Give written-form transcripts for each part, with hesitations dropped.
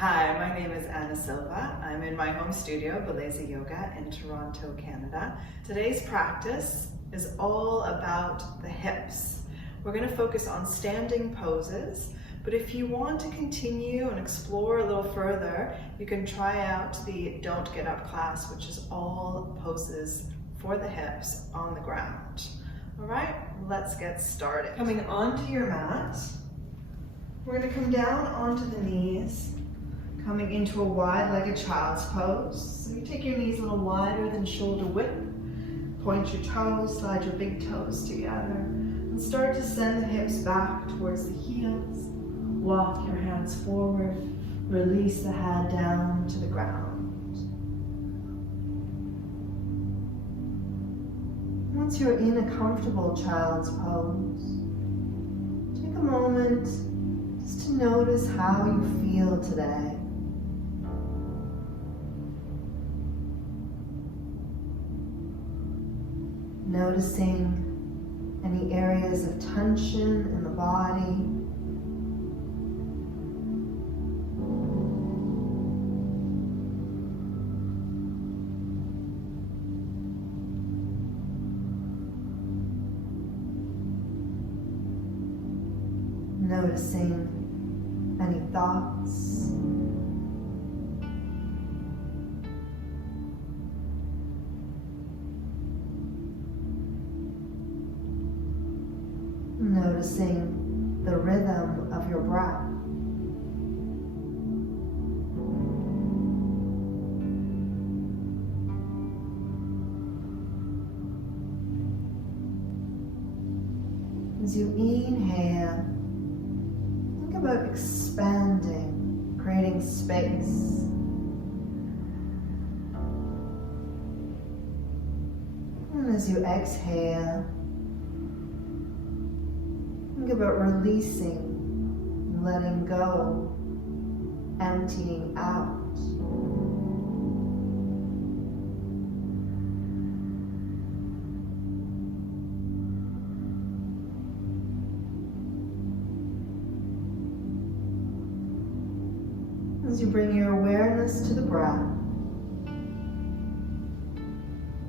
Hi, my name is Anna Silva. I'm in my home studio, Beleza Yoga in Toronto, Canada. Today's practice is all about the hips. We're going to focus on standing poses, but if you want to continue and explore a little further, you can try out the Don't Get Up class, which is all poses for the hips on the ground. All right, let's get started. Coming onto your mat, we're going to come down onto the knees, coming into a wide-legged child's pose. So you take your knees a little wider than shoulder width, point your toes, slide your big toes together, and start to send the hips back towards the heels. Walk your hands forward, release the head down to the ground. Once you're in a comfortable child's pose, take a moment just to notice how you feel today. Noticing any areas of tension in the body. Noticing any thoughts. Noticing the rhythm of your breath. As you inhale, think about expanding, creating space. And as you exhale, think about releasing, letting go, emptying out. As you bring your awareness to the breath,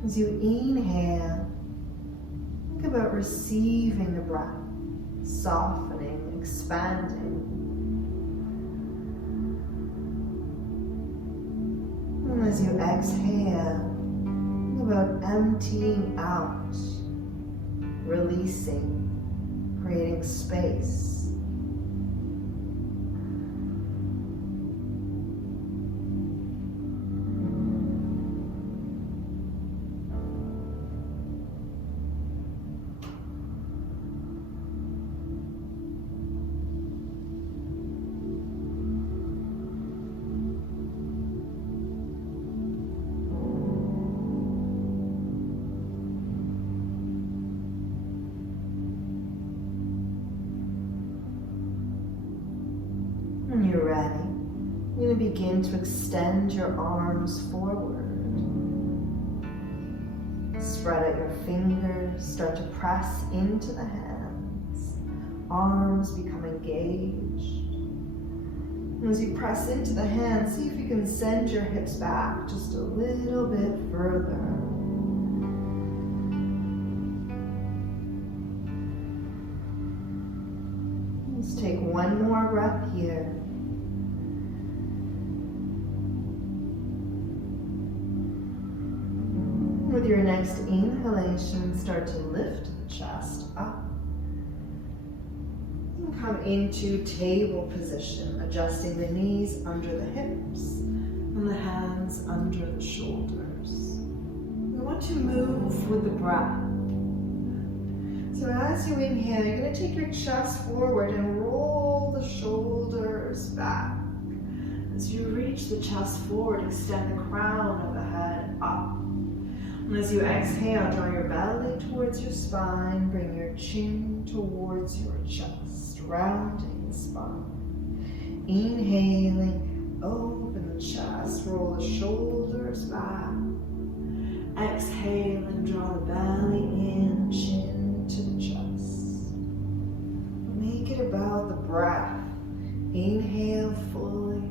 as you inhale, think about receiving the breath, softening, expanding. And as you exhale, think about emptying out, releasing, creating space. When you're ready, you're going to begin to extend your arms forward. Spread out your fingers, start to press into the hands. Arms become engaged. And as you press into the hands, see if you can send your hips back just a little bit further. Let's take one more breath here. With your next inhalation, start to lift the chest up. And come into table position, adjusting the knees under the hips and the hands under the shoulders. We want to move with the breath. So as you inhale, you're going to take your chest forward and roll the shoulders back. As you reach the chest forward, extend the crown of the head up. And as you exhale, draw your belly towards your spine, bring your chin towards your chest, rounding the spine. Inhaling, open the chest, roll the shoulders back. Exhale and draw the belly in, chin to the chest. Make it about the breath. Inhale fully,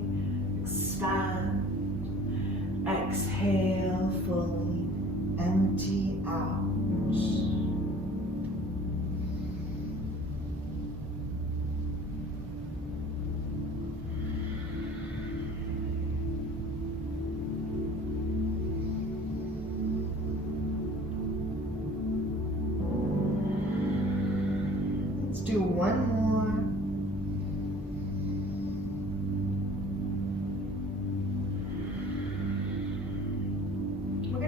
expand. Exhale, fully empty out. Let's do one more.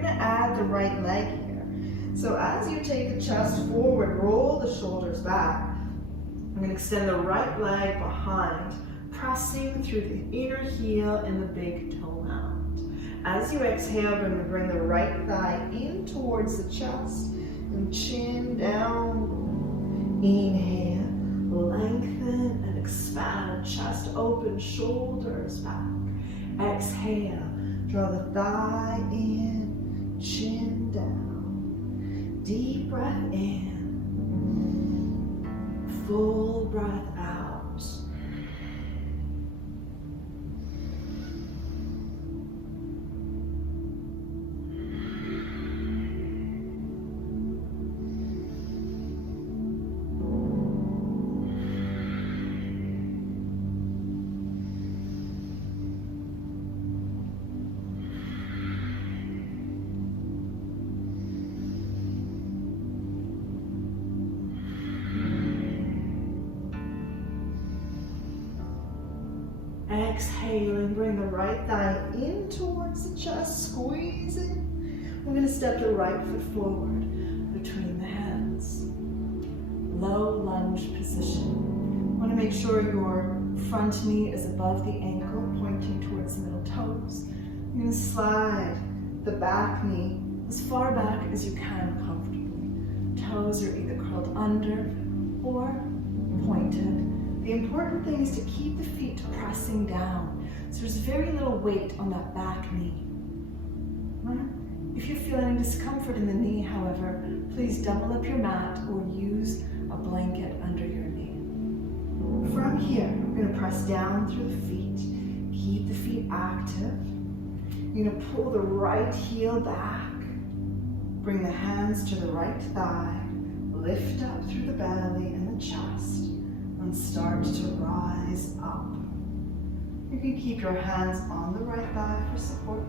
Add the right leg here. So as you take the chest forward, roll the shoulders back. I'm going to extend the right leg behind, pressing through the inner heel and the big toe mound. As you exhale, we're going to bring the right thigh in towards the chest and chin down. Inhale, lengthen and expand, chest open, shoulders back. Exhale, draw the thigh in. Chin down, deep breath in, full breath out. Exhaling, bring the right thigh in towards the chest, squeeze it. We're going to step the right foot forward between the hands. Low lunge position. Want to make sure your front knee is above the ankle, pointing towards the middle toes. You're going to slide the back knee as far back as you can comfortably. Toes are either curled under or pointed. The important thing is to keep the feet pressing down. So there's very little weight on that back knee. If you're feeling any discomfort in the knee, however, please double up your mat or use a blanket under your knee. From here, we're going to press down through the feet. Keep the feet active. You're going to pull the right heel back. Bring the hands to the right thigh. Lift up through the belly and the chest. And start to rise up. You can keep your hands on the right thigh for support.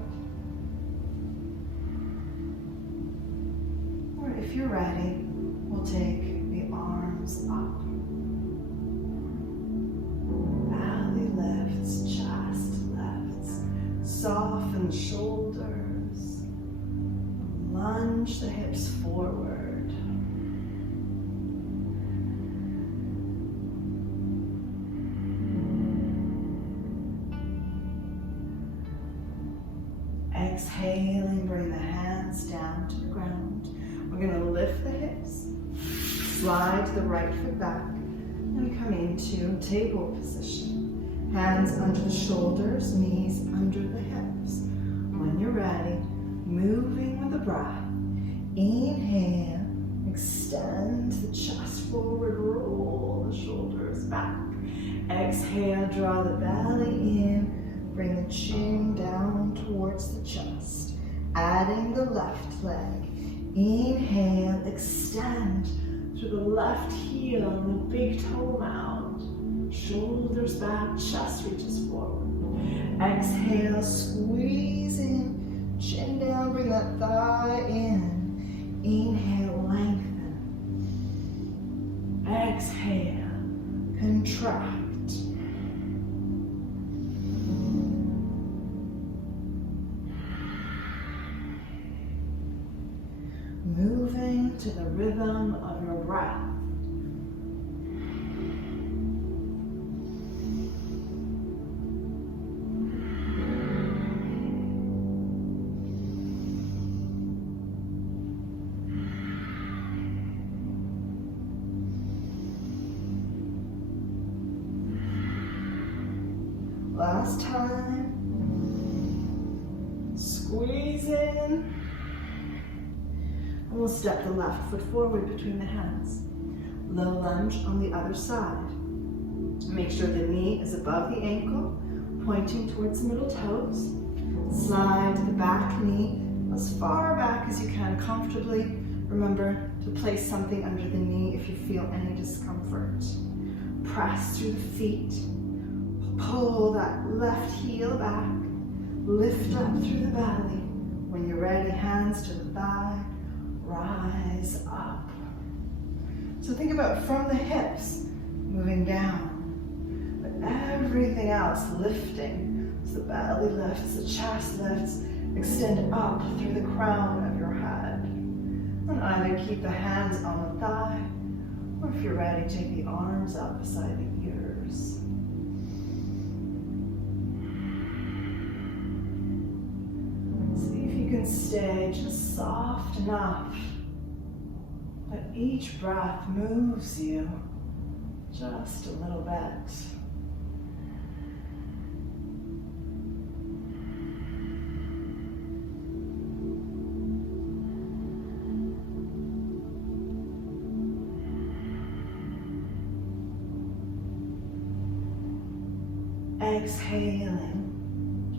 Or if you're ready, we'll take the arms up. Belly lifts, chest lifts. Soften shoulders. Lunge the hips forward. Exhaling, bring the hands down to the ground. We're going to lift the hips, slide the right foot back, and come into table position. Hands under the shoulders, knees under the hips. When you're ready, moving with the breath. Inhale, extend the chest forward, roll the shoulders back. Exhale, draw the belly in. Bring the chin down towards the chest. Adding the left leg. Inhale, extend through the left heel and the big toe mound. Shoulders back, chest reaches forward. Exhale, squeeze in, chin down, bring that thigh in. Inhale, lengthen. Exhale, contract. Moving to the rhythm of your breath. Last time. Squeeze in. And we'll step the left foot forward between the hands. Low lunge on the other side. Make sure the knee is above the ankle. pointing towards the middle toes. Slide the back knee as far back as you can comfortably. Remember to place something under the knee if you feel any discomfort. Press through the feet. Pull that left heel back. Lift up through the belly. When you're ready, hands to the thigh. Rise up. So think about from the hips, moving down. But everything else lifting. As the belly lifts, the chest lifts. Extend up through the crown of your head. And either keep the hands on the thigh, or if you're ready, take the arms up beside the ears. See if you can stay just soft enough that each breath moves you just a little bit. Exhaling,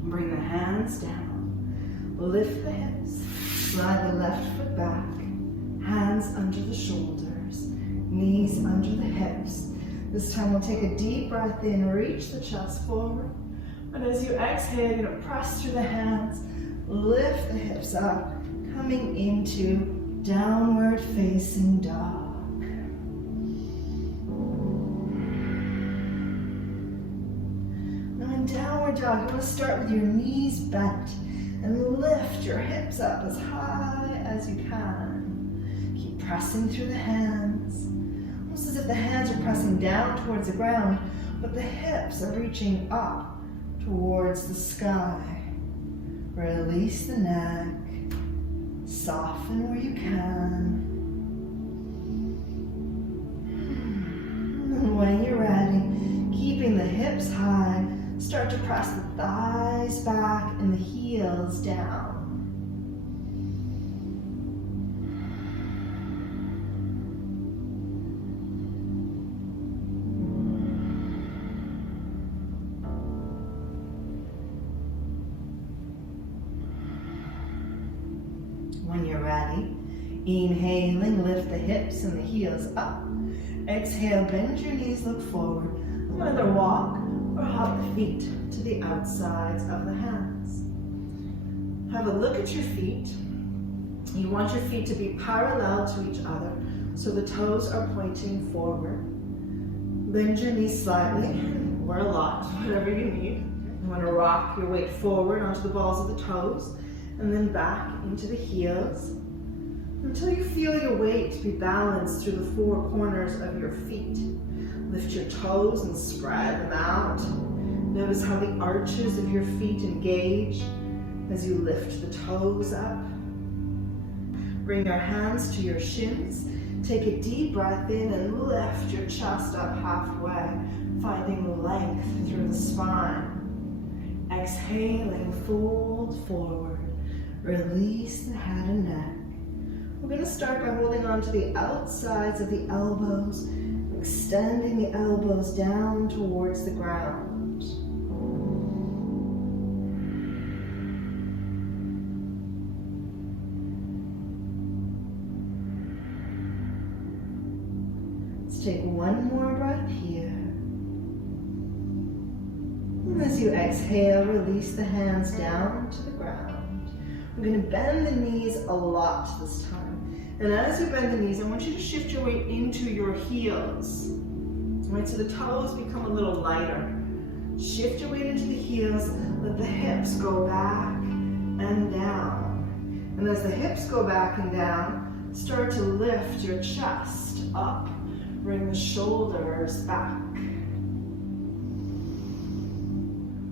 bring the hands down, lift the hips, slide the left foot back, hands under the shoulders, knees under the hips. This time we'll take a deep breath in, reach the chest forward, but as you exhale, you're going to press through the hands, lift the hips up, coming into downward facing dog. Downward dog, you want to start with your knees bent and lift your hips up as high as you can. Keep pressing through the hands, almost as if the hands are pressing down towards the ground, but the hips are reaching up towards the sky. Release the neck, soften where you can. And when you're ready, keeping the hips high, start to press the thighs back and the heels down. When you're ready, inhaling, lift the hips and the heels up. Exhale, bend your knees, look forward. Either walk or hop the feet to the outsides of the hands. Have a look at your feet. You want your feet to be parallel to each other, so the toes are pointing forward. Bend your knees slightly, or a lot, whatever you need. You want to rock your weight forward onto the balls of the toes, and then back into the heels, until you feel your weight be balanced through the four corners of your feet. Lift your toes and spread them out. Notice how the arches of your feet engage as you lift the toes up. Bring your hands to your shins. Take a deep breath in and lift your chest up halfway, finding length through the spine. Exhaling, fold forward. Release the head and neck. We're going to start by holding on to the outsides of the elbows, extending the elbows down towards the ground. Let's take one more breath here. And as you exhale, release the hands down to the ground. We're going to bend the knees a lot this time. And as you bend the knees, I want you to shift your weight into your heels. Right, so the toes become a little lighter. Shift your weight into the heels, let the hips go back and down. And as the hips go back and down, start to lift your chest up. Bring the shoulders back.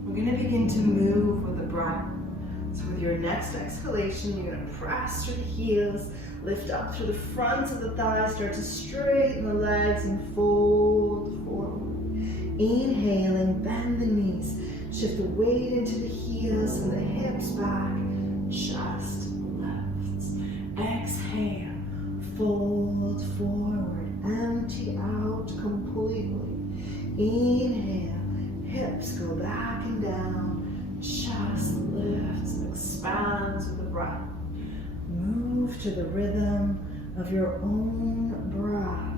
We're going to begin to move with the breath. So with your next exhalation, you're going to press through the heels, lift up through the fronts of the thighs, start to straighten the legs and fold forward. Inhaling, bend the knees, shift the weight into the heels and the hips back, chest lifts. Exhale, fold forward, empty out completely. Inhale, Hips go back and down. Chest lifts and expands with the breath. Move to the rhythm of your own breath.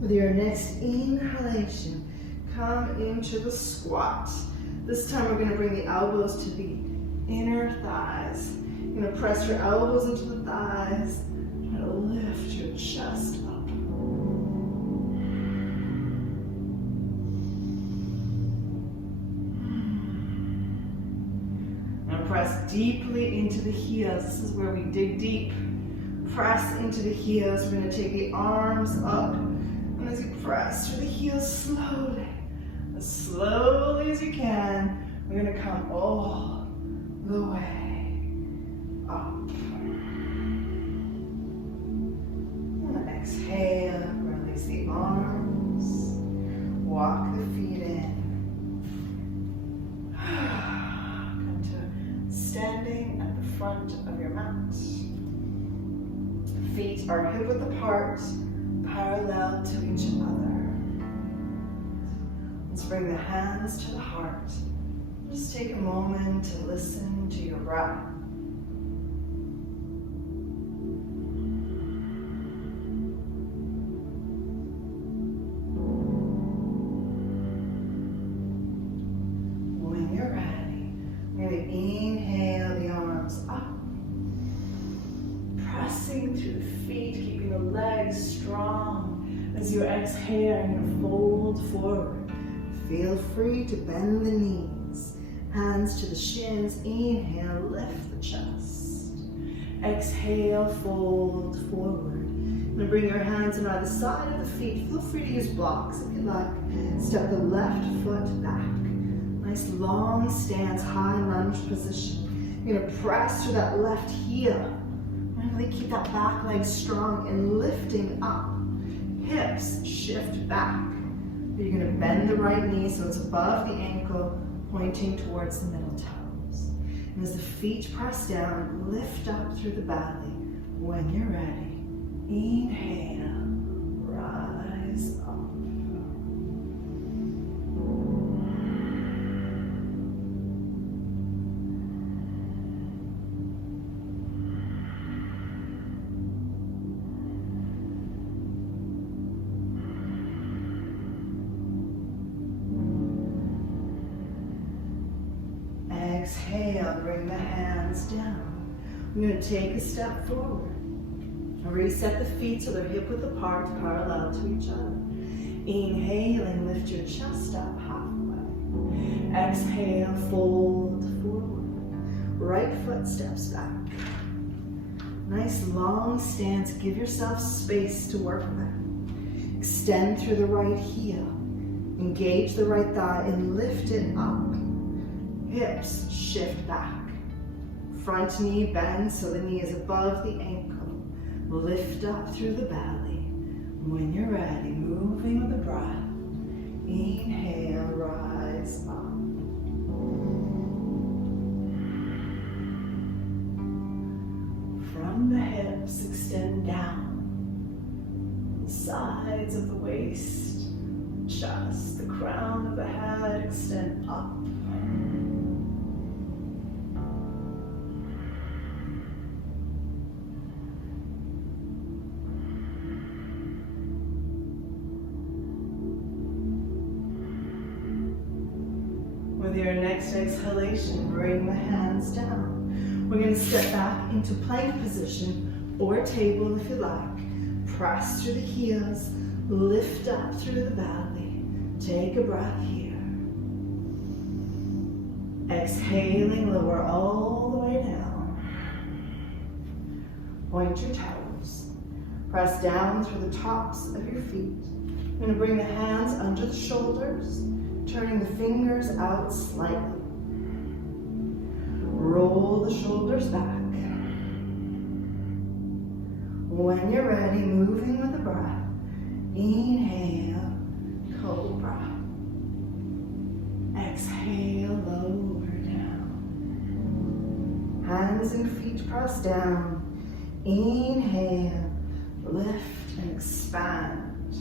With your next inhalation, come into the squat. This time we're going to bring the elbows to the inner thighs. You're going to press your elbows into the thighs. Try to lift your chest up. And press deeply into the heels. This is where we dig deep. Press into the heels. We're going to take the arms up. And as you press through the heels slowly, as slowly as you can, we're going to come all the way up. And exhale, release the arms, walk the feet in. Come to standing at the front of your mat. Feet are hip-width apart, parallel to each other. Let's bring the hands to the heart. Just take a moment to listen to your breath. When you're ready, we're going to inhale the arms up. Pressing through the feet, keeping the legs strong. As you exhale, you're going to fold forward. Feel free to bend the knees. Hands to the shins. Inhale, lift the chest. Exhale, fold forward. You're going to bring your hands on either side of the feet. Feel free to use blocks if you like. Step the left foot back. Nice long stance, high lunge position. You're going to press through that left heel. Really keep that back leg strong and lifting up. Hips shift back. You're going to bend the right knee so it's above the ankle, pointing towards the middle toes. And as the feet press down, lift up through the belly. When you're ready, inhale, rise up. Exhale, bring the hands down. We're going to take a step forward. Reset the feet so they're hip-width apart, parallel to each other. Inhaling, lift your chest up halfway. Exhale, fold forward. Right foot steps back. Nice long stance. Give yourself space to work with. Extend through the right heel. Engage the right thigh and lift it up. Hips shift back. Front knee bends so the knee is above the ankle. Lift up through the belly. When you're ready, moving with the breath. Inhale, rise up. From the hips, extend down. The sides of the waist, chest, the crown of the head, extend up. With your next exhalation, bring the hands down. We're going to step back into plank position or table if you like. Press through the heels, lift up through the belly. Take a breath here. Exhaling, lower all the way down. Point your toes. Press down through the tops of your feet. You're going to bring the hands under the shoulders, turning the fingers out slightly. Roll the shoulders back. When you're ready, moving with the breath. Inhale, cobra. Exhale, lower down. Hands and feet press down. Inhale, lift and expand.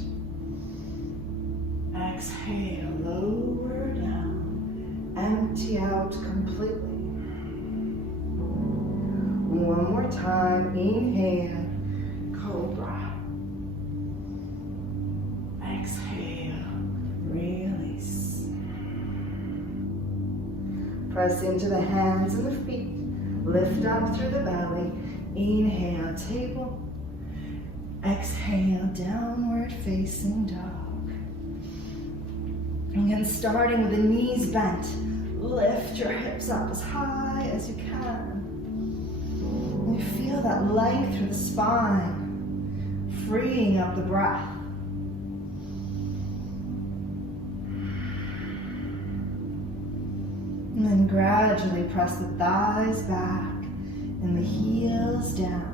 Exhale, lower down. Empty out completely. One more time. Inhale, cobra. Exhale, release. Press into the hands and the feet. Lift up through the belly. Inhale, table. Exhale, downward facing dog. Again, starting with the knees bent. Lift your hips up as high as you can. And you feel that length through the spine, freeing up the breath. And then gradually press the thighs back and the heels down.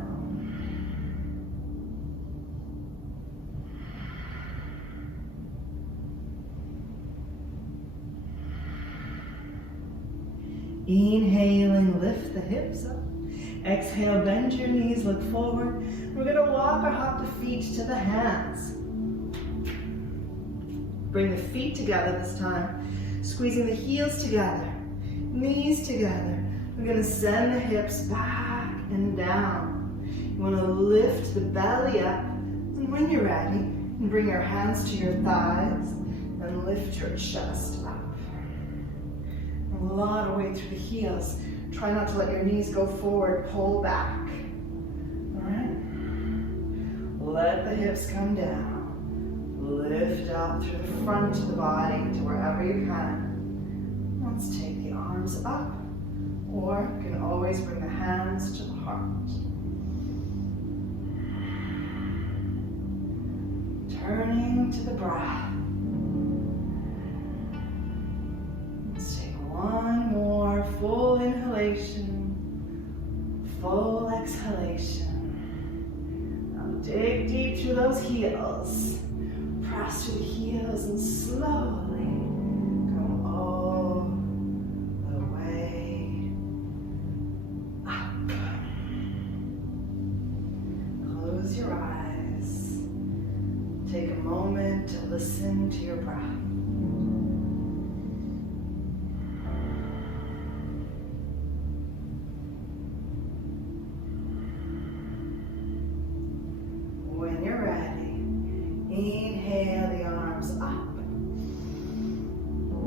Inhaling, lift the hips up. Exhale, bend your knees, look forward. We're going to walk or hop the feet to the hands. Bring the feet together this time, squeezing the heels together, knees together. We're going to send the hips back and down. You want to lift the belly up, and when you're ready, bring your hands to your thighs and lift your chest up. A lot of weight through the heels. Try not to let your knees go forward, pull back. All right? Let the hips come down. Lift up through the front of the body to wherever you can. Let's take the arms up, or you can always bring the hands to the heart. Turning to the breath. Let's take one more full inhalation, full exhalation. Now dig deep through those heels. Press through the heels and slowly come all the way up. Close your eyes. Take a moment to listen to your breath. When you're ready, inhale the arms up.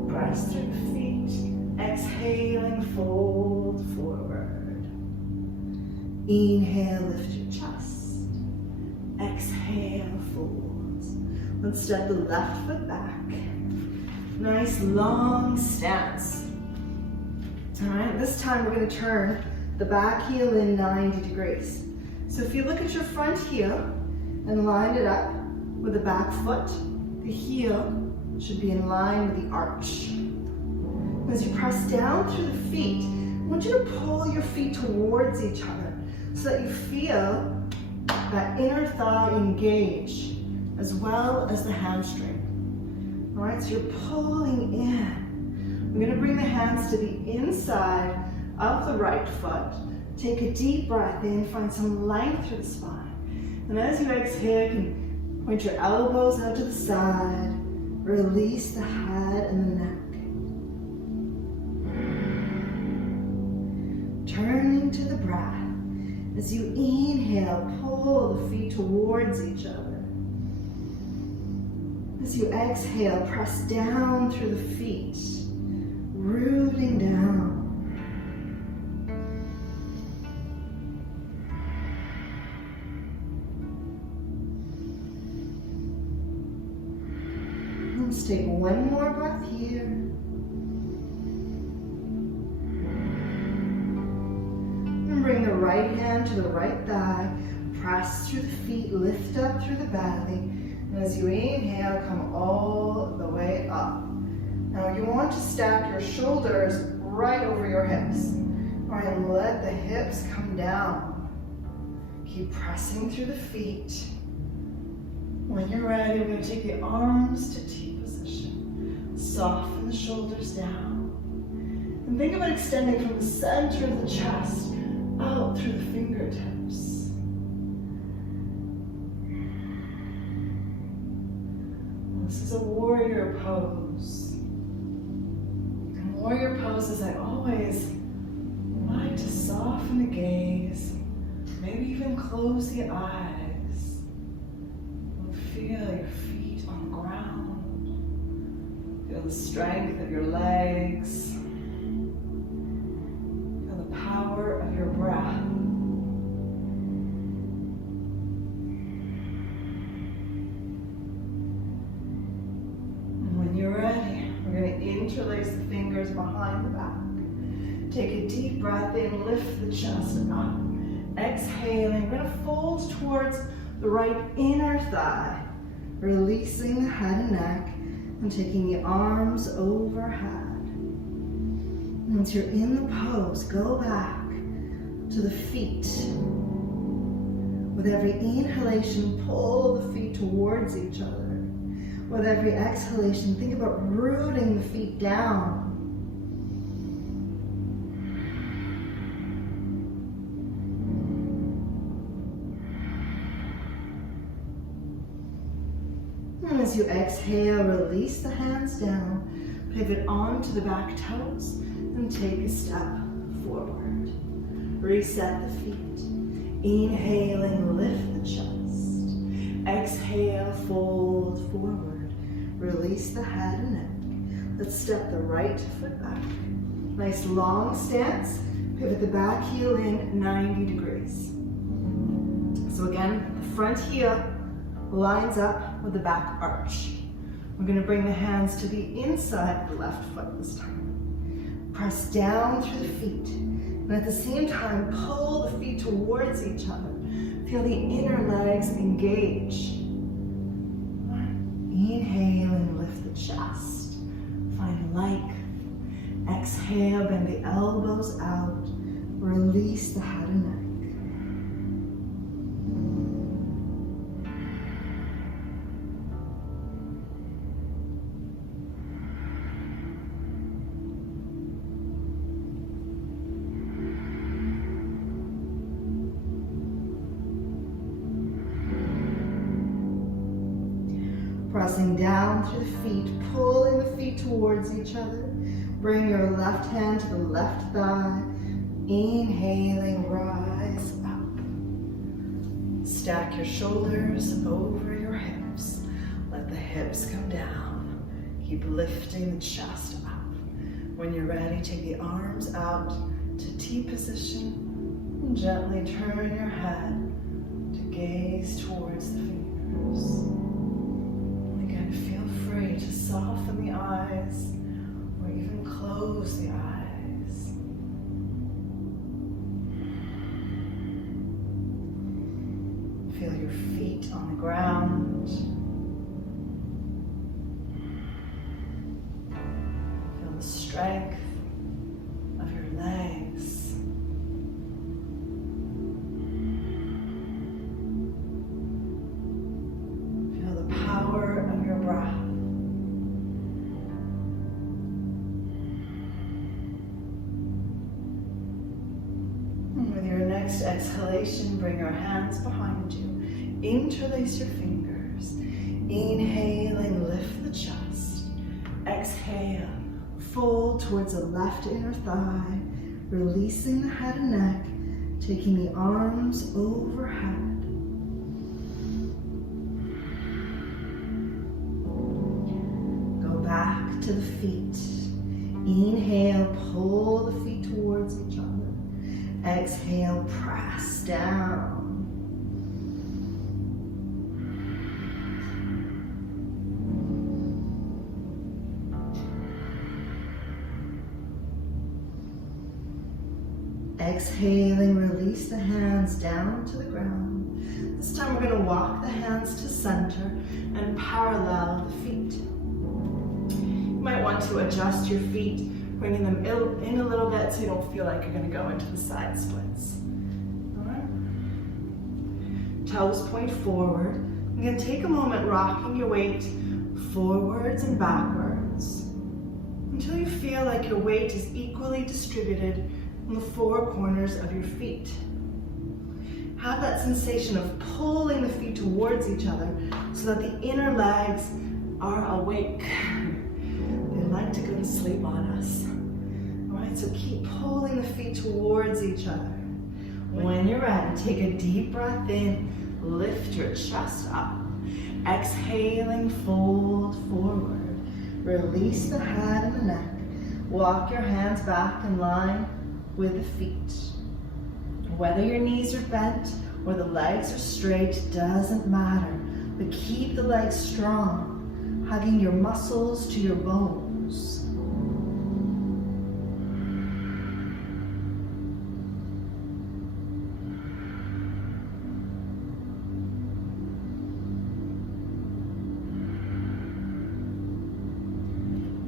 Press through the feet. Exhaling, fold forward. Inhale, lift your chest. Exhale, fold. Let's step the left foot back. Nice long stance. All right, this time we're going to turn the back heel in 90 degrees. So if you look at your front heel and line it up with the back foot, the heel should be in line with the arch. As you press down through the feet, I want you to pull your feet towards each other so that you feel that inner thigh engage as well as the hamstring. All right, so you're pulling in. We're gonna bring the hands to the inside of the right foot. Take a deep breath in, find some length through the spine. And as you exhale, you can point your elbows out to the side, release the head and the neck. Turning to the breath. As you inhale, pull the feet towards each other. As you exhale, press down through the feet, rooting down. Let's take one more breath here. And bring the right hand to the right thigh. Press through the feet, lift up through the belly. And as you inhale, come all the way up. Now you want to stack your shoulders right over your hips. All right, and let the hips come down. Keep pressing through the feet. When you're ready, we're going to take the arms to T position. Soften the shoulders down. And think about extending from the center of the chest out through the fingertips. This is a warrior pose. And warrior poses, I always like to soften the gaze, maybe even close the eyes. And feel your feet on the ground. Feel the strength of your legs. Feel the power of your breath. Interlace the fingers behind the back. Take a deep breath in, lift the chest up. Exhaling, we're going to fold towards the right inner thigh, releasing the head and neck and taking the arms overhead. Once you're in the pose, go back to the feet. With every inhalation, pull the feet towards each other. With every exhalation, think about rooting the feet down. And as you exhale, release the hands down, pivot onto the back toes, and take a step forward. Reset the feet. Inhaling, lift the chest. Exhale, fold forward. Release the head and neck. Let's step the right foot back. Nice long stance. Pivot the back heel in 90 degrees. So again, the front heel lines up with the back arch. We're going to bring the hands to the inside of the left foot this time. Press down through the feet. And at the same time, pull the feet towards each other. Feel the inner legs engage. Inhale and lift the chest. Find length. Exhale, bend the elbows out. Release the head and neck. Pressing down through the feet, pulling the feet towards each other. Bring your left hand to the left thigh. Inhaling, rise up. Stack your shoulders over your hips. Let the hips come down. Keep lifting the chest up. When you're ready, take the arms out to T position. And gently turn your head to gaze towards the fingers. Feel free to soften the eyes or even close the eyes. Feel your feet on the ground. Feel the strength of your legs. Exhalation, bring your hands behind you. Interlace your fingers. Inhaling, lift the chest. Exhale, fold towards the left inner thigh. Releasing the head and neck. Taking the arms overhead. Go back to the feet. Inhale, pull the feet towards each other. Exhale, press down. Exhaling, release the hands down to the ground. This time we're going to walk the hands to center and parallel the feet. You might want to adjust your feet, bringing them in a little bit so you don't feel like you're going to go into the side splits. All right. Toes point forward. You're going to take a moment rocking your weight forwards and backwards until you feel like your weight is equally distributed on the four corners of your feet. Have that sensation of pulling the feet towards each other so that the inner legs are awake. They like to go to sleep on us. All right, so keep pulling the feet towards each other. When you're ready, take a deep breath in, lift your chest up. Exhaling, fold forward. Release the head and the neck. Walk your hands back in line with the feet. Whether your knees are bent or the legs are straight, doesn't matter. But keep the legs strong, hugging your muscles to your bones.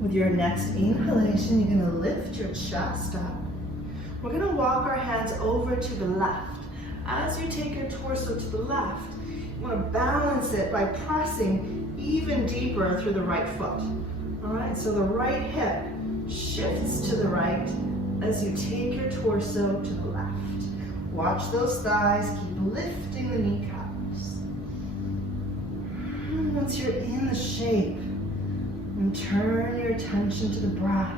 With your next inhalation, you're going to lift your chest up. We're going to walk our hands over to the left. As you take your torso to the left, you want to balance it by pressing even deeper through the right foot. All right, so the right hip shifts to the right as you take your torso to the left. Watch those thighs, keep lifting the kneecaps. And once you're in the shape, and turn your attention to the breath.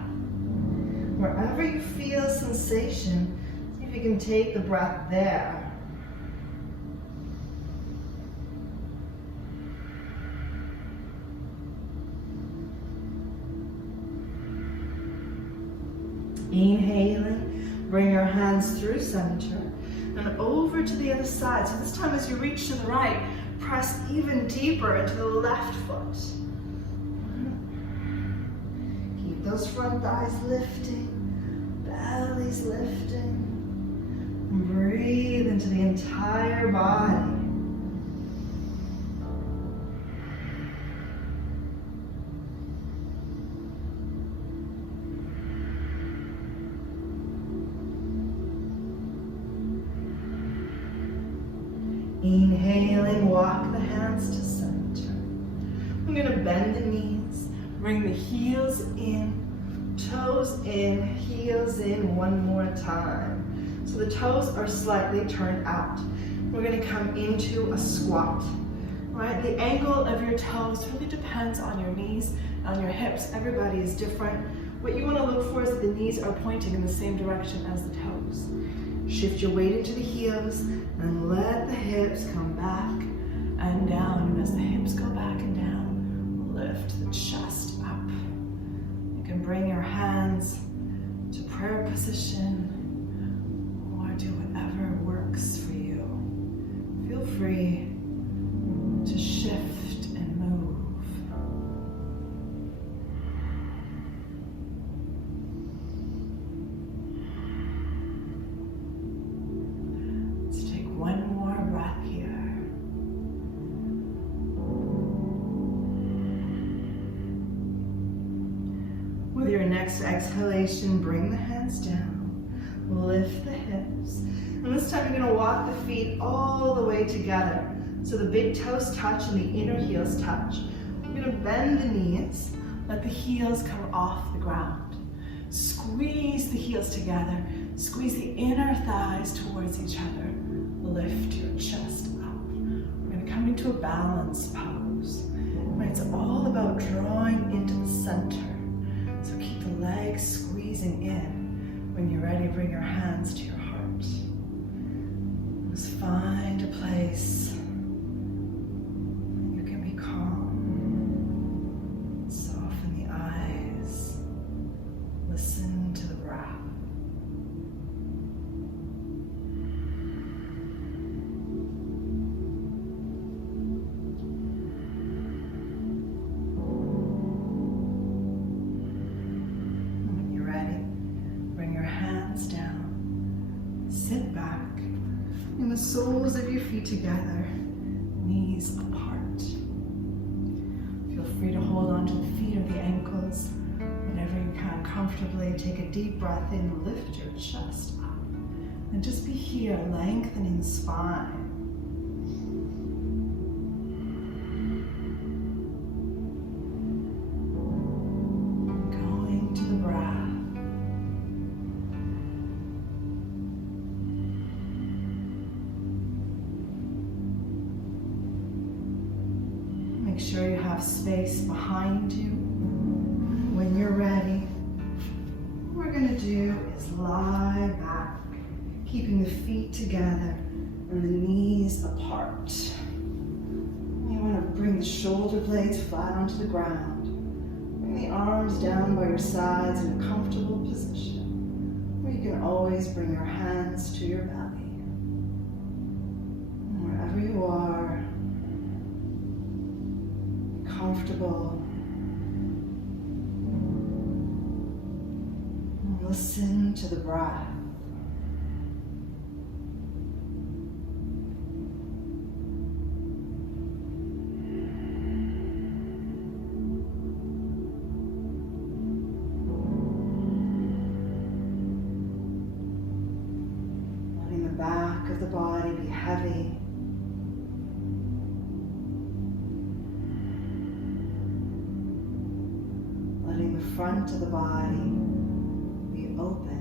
Wherever you feel sensation, see if you can take the breath there. Inhaling, bring your hands through center and over to the other side. So this time as you reach to the right, press even deeper into the left foot. Those front thighs lifting, belly's lifting. And breathe into the entire body. Inhaling, walk the hands to center. I'm going to bend the knees, bring the heels in, toes in, heels in one more time. So the toes are slightly turned out. We're going to come into a squat. Right? The angle of your toes really depends on your knees, on your hips. Everybody is different. What you want to look for is that the knees are pointing in the same direction as the toes. Shift your weight into the heels and let the hips come back and down. And as the hips go back and down, lift the chest up. You can bring your hands to prayer position or do whatever works for you. Feel free to shift and move. Let's take one more breath here. With your next exhalation, bring the hands down, lift the hips, and this time you're going to walk the feet all the way together. So the big toes touch and the inner heels touch. We're going to bend the knees, let the heels come off the ground. Squeeze the heels together, squeeze the inner thighs towards each other. Lift your chest up. We're going to come into a balance pose. It's all about drawing into the center. So keep the legs squeezing in. When you're ready, bring your hands to your heart. Just find a place you can be calm. Soften the eyes. Listen to the breath. Sit back, and the soles of your feet together, knees apart. Feel free to hold on to the feet or the ankles, whenever you can comfortably. Take a deep breath in, lift your chest up, and just be here, lengthening the spine. Make sure you have space behind you. When you're ready, what we're going to do is lie back, keeping the feet together and the knees apart. You want to bring the shoulder blades flat onto the ground. Bring the arms down by your sides in a comfortable position, where you can always bring your hands to your belly. And wherever you are, be comfortable. And listen to the breath. Back of the body be heavy. Letting the front of the body be open.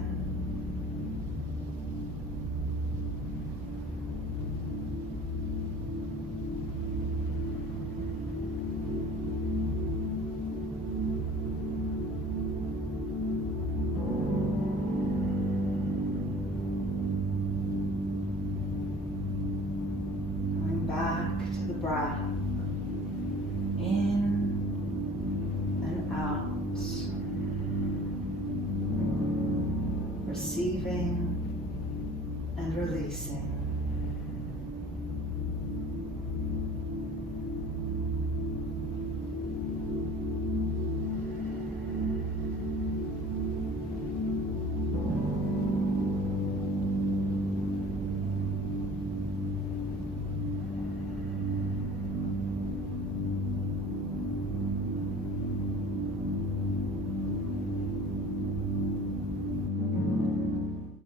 Breath in and out, receiving and releasing.